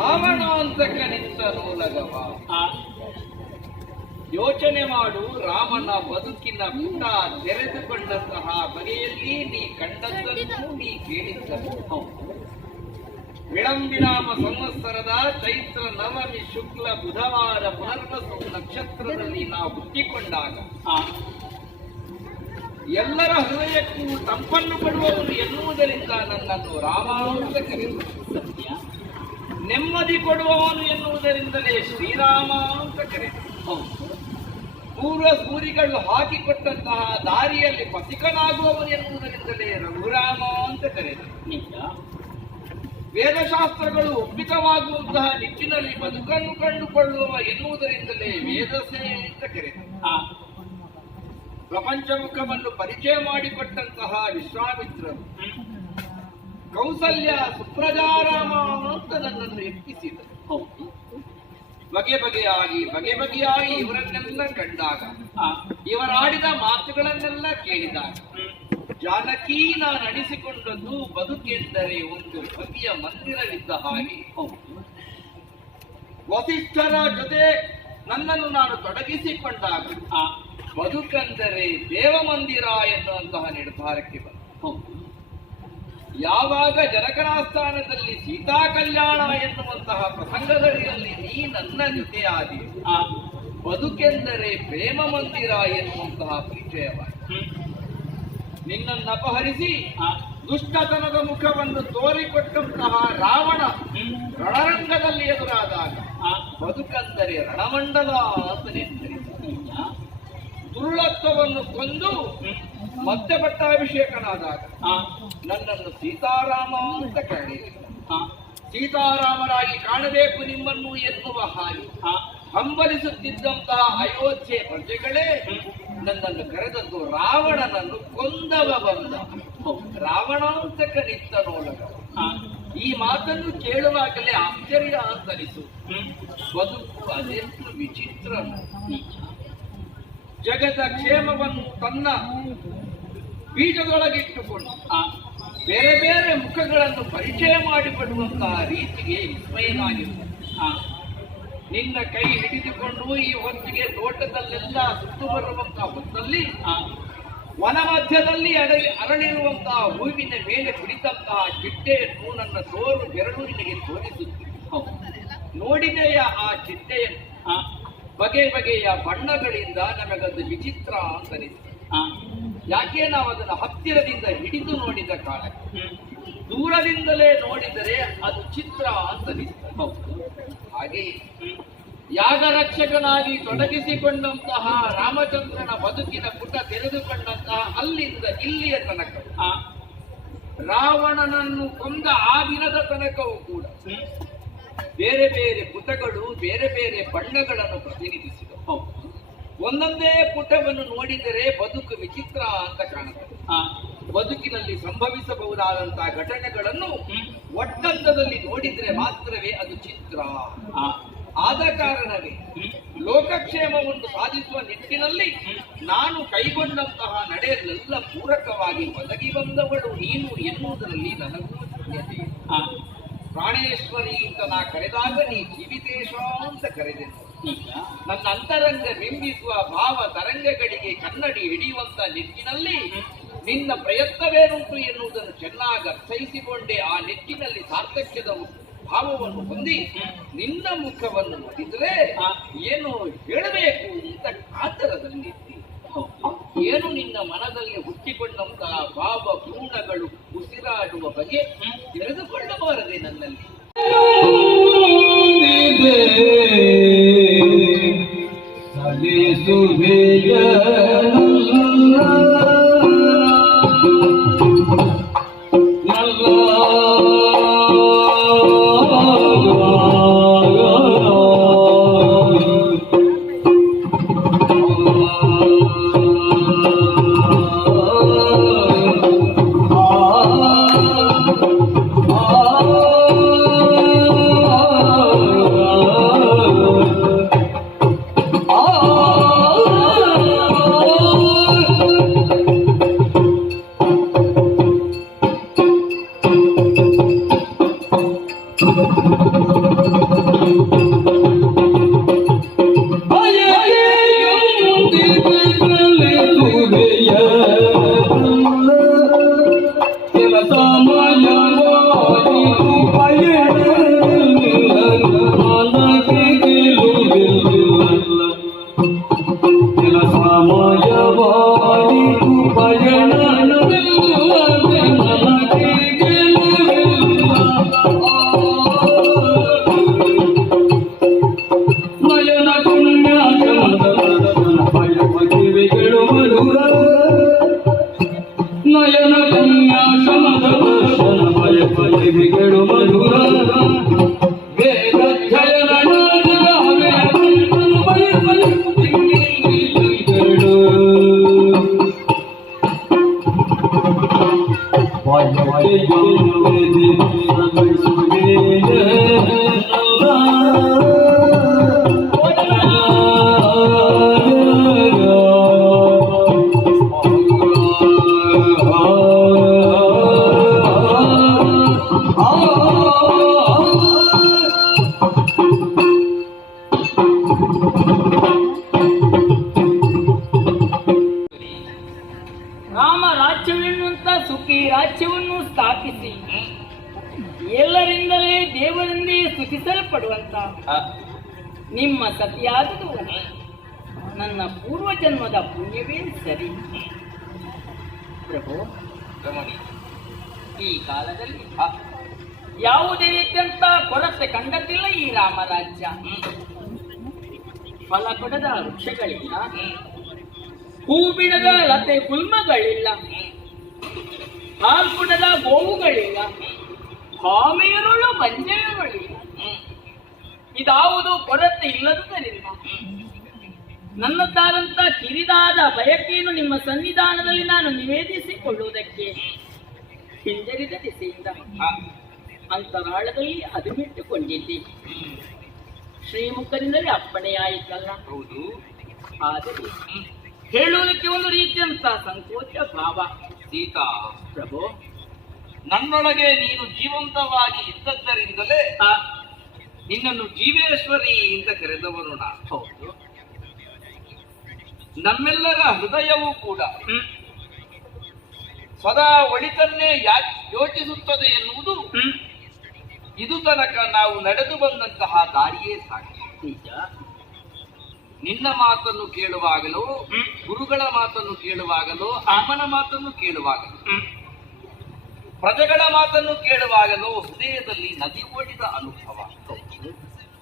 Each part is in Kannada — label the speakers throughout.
Speaker 1: ರಾವಣ ಅಂತ ನಿಂತ ನೂಲಗವ ಯೋಚನೆ ಮಾಡು ರಾಮನ ಬದುಕಿನ ಪುಟ ತೆರೆದುಕೊಂಡಂತಹ ಬಗೆಯಲ್ಲಿ ನೀ ಕಂಡದ್ದನ್ನು ನೀ ಕೇಳಿದ್ದನ್ನು ವಿಳಂಬಿರಾಮ ಸಂವತ್ಸರದ ಚೈತ್ರ ನವಮಿ ಶುಕ್ಲ ಬುಧವಾರ ಪುನರ್ವಸು ನಕ್ಷತ್ರದಲ್ಲಿ ನಾವು ಹುಟ್ಟಿಕೊಂಡಾಗ. ಎಲ್ಲರ ಹೃದಯಕ್ಕೂ ತಂಪನ್ನು ಕೊಡುವವರು ಎನ್ನುವುದರಿಂದ ನನ್ನನ್ನು ರಾಮ ಅಂತ ಕರೆದರು ಸತ್ಯ. ನೆಮ್ಮದಿ ಕೊಡುವವನು ಎನ್ನುವುದರಿಂದಲೇ ಶ್ರೀರಾಮ ಅಂತ ಕರೆದರು ಪೂರ್ವ ಸೂರಿಗಳು ಹಾಕಿಕೊಟ್ಟಂತಹ ದಾರಿಯಲ್ಲಿ ಪಥಿಕನಾಗುವವನು ಎನ್ನುವುದರಿಂದಲೇ ರಘುರಾಮ ಅಂತ ಕರೆದರು ನಿಜ. ವೇದಶಾಸ್ತ್ರಗಳು ಒಪ್ಪಿತವಾಗುವಂತಹ ನಿಟ್ಟಿನಲ್ಲಿ ಬದುಕನ್ನು ಕಂಡುಕೊಳ್ಳುವ ಎನ್ನುವುದರಿಂದಲೇ ವೇದಸೆ ಅಂತ ಕರೆದರು ಪ್ರಪಂಚಮುಖವನ್ನು ಪರಿಚಯ ಮಾಡಿಕೊಟ್ಟಂತಹ ವಿಶ್ವಾಮಿತ್ರರು ಕೌಸಲ್ಯ ಸುಪ್ರಜಾರಾಮ ಅಂತ ನನ್ನನ್ನು ಎಪ್ಪಿಸಿದರು ಬಗೆ ಬಗೆಯಾಗಿ ಬಗೆ ಬಗೆಯಾಗಿ ಇವರನ್ನೆಲ್ಲ ಕಂಡಾಗ ಇವರಾಡಿದ ಮಾತುಗಳನ್ನೆಲ್ಲ ಕೇಳಿದಾಗ, ಜಾನಕಿ ನಾನು ಅಣಿಸಿಕೊಂಡದ್ದು ಬದುಕೆಂದರೆ ಒಂದು ಬಗೆಯ ಮಂದಿರವಿದ್ದ ಹಾಗೆ. ವಸಿಷ್ಠರ ಜೊತೆ ನನ್ನನ್ನು ನಾನು ತೊಡಗಿಸಿಕೊಂಡಾಗ ಬದುಕಂದರೆ ದೇವ ಮಂದಿರ ಎನ್ನುವಂತಹ ನಿರ್ಧಾರಕ್ಕೆ ಬಂದ. ಯಾವಾಗ ಜನಕರಾಸ್ಥಾನದಲ್ಲಿ ಸೀತಾ ಕಲ್ಯಾಣ ಎನ್ನುವಂತಹ ಪ್ರಸಂಗದಲ್ಲಿ ನೀ ನನ್ನ ಜೊತೆಯಾದಿ ಬದುಕೆಂದರೆ ಪ್ರೇಮ ಮಂದಿರ ಎನ್ನುವಂತಹ ಪರಿಚಯವಾಗಿ ನಿನ್ನನ್ನು ಅಪಹರಿಸಿ ದುಷ್ಟತನದ ಮುಖವನ್ನು ತೋರಿಕೊಟ್ಟಂತಹ ರಾವಣ ರಣರಂಗದಲ್ಲಿ ಎದುರಾದಾಗ ಬದುಕಂದರೆ ರಣಮಂಡಲ ಅಂತ ನಿರ್ಧರಿಸಿದ ದುರುಳತ್ವವನ್ನು ಕೊಂದು ಮತ್ತೆ ಪಟ್ಟಾಭಿಷೇಕನಾದಾಗ ನನ್ನನ್ನು ಸೀತಾರಾಮ ಅಂತ ಕರೆಯಿಲ್ಲ ಸೀತಾರಾಮರಾಗಿ ಕಾಣಬೇಕು ನಿಮ್ಮನ್ನು ಎನ್ನುವ ಹಾಗೆ. ಹಂಬಲಿಸುತ್ತಿದ್ದಂತಹ ಅಯೋಧ್ಯೆ ಪ್ರಜೆಗಳೇ, ನನ್ನನ್ನು ಕರೆದದ್ದು ರಾವಣನನ್ನು ಕೊಂದವ ಬಂದ. ರಾವಣ ಅಂತ ಕನಿತ್ತ ನೋಲಗ ಈ ಮಾತನ್ನು ಕೇಳುವಾಗಲೇ ಆಶ್ಚರ್ಯ ಅಂತನಿಸು. ಬದುಕು ಅದೆಷ್ಟು ವಿಚಿತ್ರ. ಜಗದ ಕ್ಷೇಮವನ್ನು ತನ್ನ ಬೀಜದೊಳಗಿಟ್ಟುಕೊಂಡು ಬೇರೆ ಬೇರೆ ಮುಖಗಳನ್ನು ಪರಿಚಯ ಮಾಡಿಕೊಡುವಂತಹ ರೀತಿಗೆ ಆ, ನಿನ್ನ ಕೈ ಹಿಡಿದುಕೊಂಡು ಈ ಹೊತ್ತಿಗೆ ತೋಟದಲ್ಲೆಲ್ಲ ಸುತ್ತು ಬರುವಂತಹ ಹೊತ್ತಲ್ಲಿ ವನ ಮಧ್ಯದಲ್ಲಿ ಅಡಲಿ ಅರಳಿರುವಂತಹ ಹೂವಿನ ಮೇಲೆ ಕುಳಿತಂತಹ ಚಿಟ್ಟೆ ನನ್ನ ತೋರು ಬೆರಳು ನಿನಗೆ ತೋರಿಸುತ್ತೆ. ನೋಡಿದೆಯ ಆ ಚಿಟ್ಟೆಯನ್ನು ಬಗೆ ಬಗೆಯ ಬಣ್ಣಗಳಿಂದ ನಮಗದು ವಿಚಿತ್ರ ಅಂತ ಅನಿಸ್ತದೆ ಯಾಕೆ ನಾವು ಅದನ್ನು ಹತ್ತಿರದಿಂದ ಹಿಡಿದು ನೋಡಿದ ಕಾಲಕ್ಕೆ ದೂರದಿಂದಲೇ ನೋಡಿದರೆ ಅದು ಚಿತ್ರ ಅಂತ ಹೌದು. ಹಾಗೆ ಯಾಗ ರಕ್ಷಕನಾಗಿ ತೊಡಗಿಸಿಕೊಂಡಂತಹ ರಾಮಚಂದ್ರನ ಬದುಕಿನ ಪುಟ ತೆರೆದುಕೊಂಡಂತಹ ಅಲ್ಲಿಂದ ಇಲ್ಲಿಯ ತನಕ. ರಾವಣನನ್ನು ಕೊಂದ ಆ ದಿನದ ತನಕವೂ ಕೂಡ. ಬೇರೆ ಬೇರೆ ಪುಟಗಳು ಬೇರೆ ಬೇರೆ ಬಣ್ಣಗಳನ್ನು ಪ್ರತಿನಿಧಿಸಿದವು. ಒಂದೊಂದೇ ಪುಟವನ್ನು ನೋಡಿದರೆ ಬದುಕು ವಿಚಿತ್ರ ಅಂತ ಕಾಣುತ್ತದೆ ಬದುಕಿನಲ್ಲಿ ಸಂಭವಿಸಬಹುದಾದಂತಹ ಘಟನೆಗಳನ್ನು ಒಟ್ಟಂತದಲ್ಲಿ ನೋಡಿದರೆ ಮಾತ್ರವೇ ಅದು ಚಿತ್ರ. ಆದ ಕಾರಣವೇ ಲೋಕಕ್ಷೇಮವನ್ನು ಸಾಧಿಸುವ ನಿಟ್ಟಿನಲ್ಲಿ ನಾನು ಕೈಗೊಂಡಂತಹ ನಡೆಯಲ್ಲೆಲ್ಲ ಪೂರಕವಾಗಿ ಒದಗಿ ಬಂದವಳು ನೀನು ಎನ್ನುವುದರಲ್ಲಿ ನನಗೂ. ಪ್ರಾಣೇಶ್ವರಿ ಅಂತ ನಾ ಕರೆದಾಗ ನೀ ಜೀವಿತೇಶ ಅಂತ ಕರೆದೆನು.
Speaker 2: ನಿಜ
Speaker 1: ನನ್ನ ಅಂತರಂಗ ಬಿಂಬಿಸುವ ಭಾವ ತರಂಗಗಳಿಗೆ ಕನ್ನಡಿ ಹಿಡಿಯುವಂತ ನಿಟ್ಟಿನಲ್ಲಿ ನಿನ್ನ ಪ್ರಯತ್ನವೇನುಂಟು ಎನ್ನುವುದನ್ನು ಚೆನ್ನಾಗಿ ಅರ್ಥೈಸಿಕೊಂಡೆ ಆ ನಿಟ್ಟಿನಲ್ಲಿ ಸಾರ್ಥಕ್ಯದ ಭಾವವನ್ನು ಹೊಂದಿ ನಿನ್ನ ಮುಖವನ್ನು ನೋಡಿದ್ರೆ ಏನು ಹೇಳಬೇಕು ಅಂತ ಕಾತರದಲ್ಲಿ ಏನು ನಿನ್ನ ಮನದಲ್ಲಿ ಹುಟ್ಟಿಕೊಂಡಂತಹ ಭಾವ ಪೂರ್ಣಗಳು ಉಸಿರಾಡುವ ಬಗೆ ತಿಳಿದುಕೊಳ್ಳಬಾರದೆ ನನ್ನಲ್ಲಿ.
Speaker 2: ರಾಜ್ಯವನ್ನು ಸ್ಥಾಪಿಸಿ ಎಲ್ಲರಿಂದಲೇ ದೇವರಿಂದೇ ಸುಖಿಸಲ್ಪಡುವಂತ ನಿಮ್ಮ ಸತಿಯಾದದು ನನ್ನ ಪೂರ್ವ ಜನ್ಮದ ಪುಣ್ಯವೇ ಸರಿ. ಪ್ರಭು
Speaker 1: ಗಮನಿ
Speaker 2: ಈ ಕಾಲದಲ್ಲಿ ಯಾವುದೇ ರೀತಿಯಂತ ಕೊರತೆ ಕಂಡದ್ದಿಲ್ಲ ಈ ರಾಮರಾಜ್ಯ. ಫಲ ಕೊಡದ ವೃಕ್ಷಗಳಿಲ್ಲ. ಹೂ ಬಿಡದ ಲತೆ ಗುಲ್ಮಗಳಿಲ್ಲ ಹಾಲ್ಪುಡದ ಗೋವುಗಳಿಲ್ಲ ಹಾಮೆಯರುಳ್ಳ ಬಂಜೆಯರುಳಿಲ್ಲ ಇದಾವುದು ಕೊರತೆ ಇಲ್ಲದುದರಿಂದ ನನ್ನದಾದಂತ ಕಿರಿದಾದ ಬಯಕೆಯನ್ನು ನಿಮ್ಮ ಸನ್ನಿಧಾನದಲ್ಲಿ ನಾನು ನಿವೇದಿಸಿಕೊಳ್ಳುವುದಕ್ಕೆ ಹಿಂಜರಿದ ದಿಸೆಯಿಂದ ಅಂತರಾಳದಲ್ಲಿ ಅದುಮಿಟ್ಟುಕೊಂಡಿದ್ದೆ. ಶ್ರೀಮುಖರಿಂದಲೇ ಅಪ್ಪಣೆಯಾಯಿತಲ್ಲ.
Speaker 1: ಹೌದು.
Speaker 2: ಆದರೆ ಹೇಳುವುದಕ್ಕೆ ಒಂದು ರೀತಿಯಂತ ಸಂಕೋಚ ಭಾವ.
Speaker 1: ಸೀತಾ
Speaker 2: ಪ್ರಭು
Speaker 1: ನನ್ನೊಳಗೆ ನೀನು ಜೀವಂತವಾಗಿ ಇದ್ದದ್ದರಿಂದಲೇ ನಿನ್ನನ್ನು ಜೀವೇಶ್ವರಿ ಅಂತ ಕರೆದವರು ನಾ
Speaker 2: ಹೌದು.
Speaker 1: ನಮ್ಮೆಲ್ಲರ ಹೃದಯವೂ ಕೂಡ ಸದಾ ಒಳಿತನ್ನೇ ಯಾ- ಯೋಚಿಸುತ್ತದೆ ಎನ್ನುವುದು. ಇದು ತನಕ ನಾವು ನಡೆದು ಬಂದಂತಹ ದಾರಿಯೇ
Speaker 2: ಸಾಕು.
Speaker 1: ನಿನ್ನ ಮಾತನ್ನು ಕೇಳುವಾಗಲೂ ಗುರುಗಳ ಮಾತನ್ನು ಕೇಳುವಾಗಲೂ ಅಮ್ಮನ ಮಾತನ್ನು ಕೇಳುವಾಗಲೂ. ಪ್ರಜೆಗಳ ಮಾತನ್ನು ಕೇಳುವಾಗಲೂ ಹೃದಯದಲ್ಲಿ ನದಿ ಓಡಿದ ಅನುಭವ.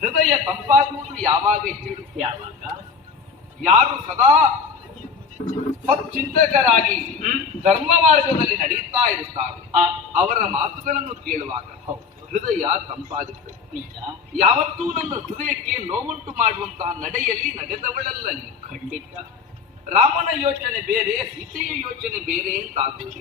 Speaker 1: ಹೃದಯ ತಂಪಾಗುವುದು ಯಾವಾಗ ಹೇಳು.
Speaker 2: ಯಾವಾಗ?
Speaker 1: ಯಾರು ಸದಾ ಸಚ್ಚಿಂತಕರಾಗಿ
Speaker 2: ಚಿಂತಕರಾಗಿ
Speaker 1: ಧರ್ಮ ಮಾರ್ಗದಲ್ಲಿ ನಡೆಯುತ್ತಾ ಇರುತ್ತಾರೆ ಅವರ ಮಾತುಗಳನ್ನು ಕೇಳುವಾಗ
Speaker 2: ಹೌದು.
Speaker 1: ಹೃದಯ ತಂಪಾಗುತ್ತದೆ. ಯಾವತ್ತೂ ನನ್ನ ಹೃದಯಕ್ಕೆ ನೋವುಂಟು ಮಾಡುವಂತಹ ನಡೆಯಲ್ಲಿ ನಡೆದವಳಲ್ಲ ನೀ
Speaker 2: ಖಂಡಿತ.
Speaker 1: ರಾಮನ ಯೋಚನೆ ಬೇರೆ ಸೀತೆಯ ಯೋಚನೆ ಬೇರೆ ಅಂತ ಆಗುವುದು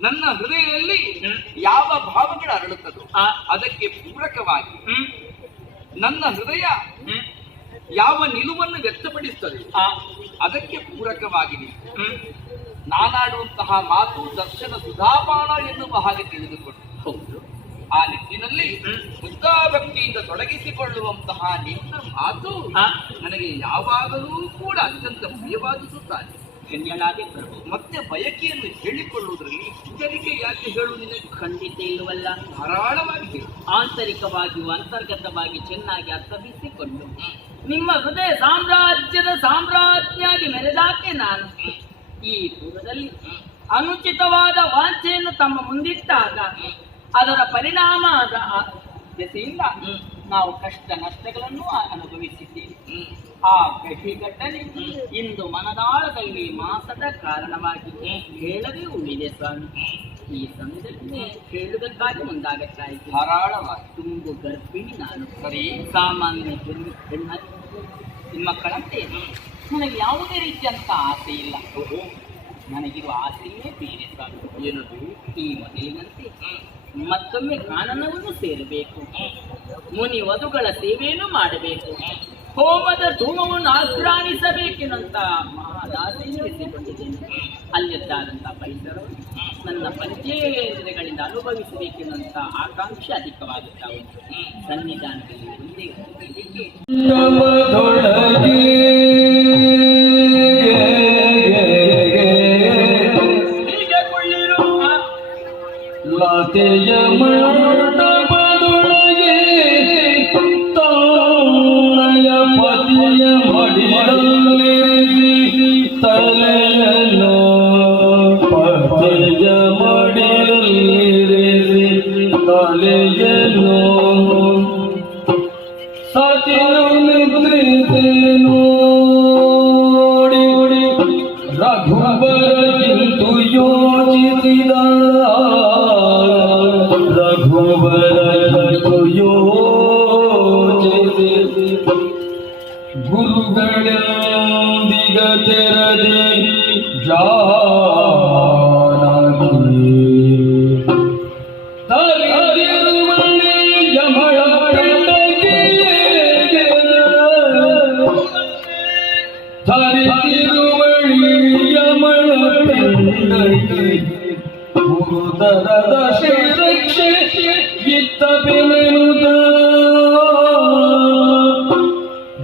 Speaker 1: ನನ್ನ ಹೃದಯದಲ್ಲಿ ಯಾವ ಭಾವಗಳು ಅರಳುತ್ತದೋ ಅದಕ್ಕೆ ಪೂರಕವಾಗಿ ನನ್ನ ಹೃದಯ ಯಾವ ನಿಲುವನ್ನು ವ್ಯಕ್ತಪಡಿಸುತ್ತದೆ ಅದಕ್ಕೆ ಪೂರಕವಾಗಿ. ನಾನಾಡುವಂತಹ ಮಾತು ದರ್ಶನ ಸುಧಾಪಾನ ಎನ್ನುವ ಹಾಗೆ ತಿಳಿದುಕೊಂಡು.
Speaker 2: ಹೌದು.
Speaker 1: ಆ ನಿಟ್ಟಿನಲ್ಲಿ ಬುದ್ಧಾಭಕ್ತಿಯಿಂದ ತೊಡಗಿಸಿಕೊಳ್ಳುವಂತಹ ನಿನ್ನ ಮಾತು ನನಗೆ ಯಾವಾಗಲೂ ಕೂಡ ಅತ್ಯಂತ ಪ್ರಿಯವಾದುದು ತಾನೆ
Speaker 2: ಪ್ರಭು
Speaker 1: ಮತ್ತೆ ಬಯಕೆಯನ್ನು ಹೇಳಿಕೊಳ್ಳುವುದರಲ್ಲಿ ಎಚ್ಚರಿಕೆ ಯಾಕೆ ಹೇಳು ನಿನಗೆ?
Speaker 2: ಖಂಡಿತ ಇಲ್ಲವಲ್ಲ.
Speaker 1: ಧಾರಾಳವಾಗಿ ಹೇಳು.
Speaker 2: ಆಂತರಿಕವಾಗಿಯೂ ಅಂತರ್ಗತವಾಗಿ ಚೆನ್ನಾಗಿ ಅರ್ಥವಿಸಿಕೊಂಡು ನಿಮ್ಮ ಹೃದಯ ಸಾಮ್ರಾಜ್ಯದ ಸಾಮ್ರಾಜ್ಯಾಗಿ ಮೆರೆದಾಕೆ ನಾನು ಈ ಪೂರ್ವದಲ್ಲಿ ಅನುಚಿತವಾದ ವಾಂಛೆಯನ್ನು ತಮ್ಮ ಮುಂದಿಟ್ಟಾಗ ಅದರ ಪರಿಣಾಮ ಆ ದೆಸೆಯಿಂದ ನಾವು ಕಷ್ಟ ನಷ್ಟಗಳನ್ನು ಅನುಭವಿಸಿದ್ದೇವೆ. ಆ ಗಹಿ ಘಟನೆ ಇಂದು ಮನದಾಳದಲ್ಲಿ ಮಾಸದ ಕಾರಣವಾಗಿ ಹೇಳದೆ ಉಳಿದೆ ಸ್ವಾಮಿ. ಈ ಸಮಯದಲ್ಲಿ ಹೇಳುವುದಕ್ಕಾಗಿ ಮುಂದಾಗುತ್ತಾ ಇದ್ದೀನಿ
Speaker 1: ಧಾರಾಳವಾಗಿ.
Speaker 2: ತುಂಬು ಗರ್ಭಿಣಿ ನಾನು.
Speaker 1: ಸರಿ
Speaker 2: ಸಾಮಾನ್ಯ ಹೆಣ್ಮಕ್ಕಳಂತೆ ನನಗೆ ಯಾವುದೇ ರೀತಿಯಂತ ಆಸೆ ಇಲ್ಲ. ನನಗಿರುವ ಆಸೆಯೇ ಬೇರೆ ಸ್ವಾಮಿ.
Speaker 1: ಏನದು?
Speaker 2: ಈ ಮೊದಲಿನಂತೆ ಮತ್ತೊಮ್ಮೆ ಕಾನನವನ್ನು ಸೇರಬೇಕು. ಮುನಿ ವಧುಗಳ ಸೇವೆಯನ್ನು ಮಾಡಬೇಕು. ಹೋಮದ ಧೂಮವನ್ನು ಆಘ್ರಾಣಿಸಬೇಕೆನ್ನುವಂತ ಮಹಾದಾಸೆಯನ್ನು ಎತ್ತಿಕೊಂಡಿದ್ದೇನೆ ಅಲ್ಲಿದ್ದಾದಂಥ ನನ್ನ ಪಂಚೇಂದ್ರಗಳಿಂದ ಅನುಭವಿಸಬೇಕೆನ್ನುವಂತ ಆಕಾಂಕ್ಷೆ ಅಧಿಕವಾಗುತ್ತಾ ಉಂಟು. ಸನ್ನಿಧಾನದಲ್ಲಿ ಒಂದೇ
Speaker 3: ಗುರುದರದ ಶ್ರೀರಕ್ಷೆ ಇತ್ತ ಬೆನೆನುದ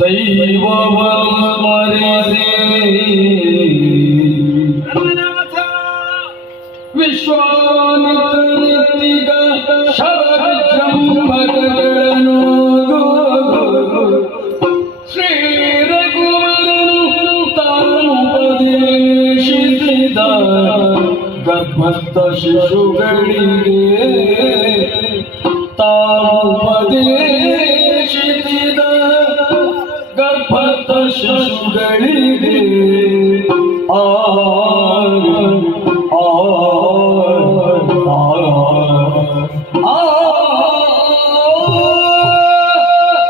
Speaker 3: ದೈವವನ್ನು ಸ್ಮರಿಸಿ গর্ভস্থ শিশু গণিয়ে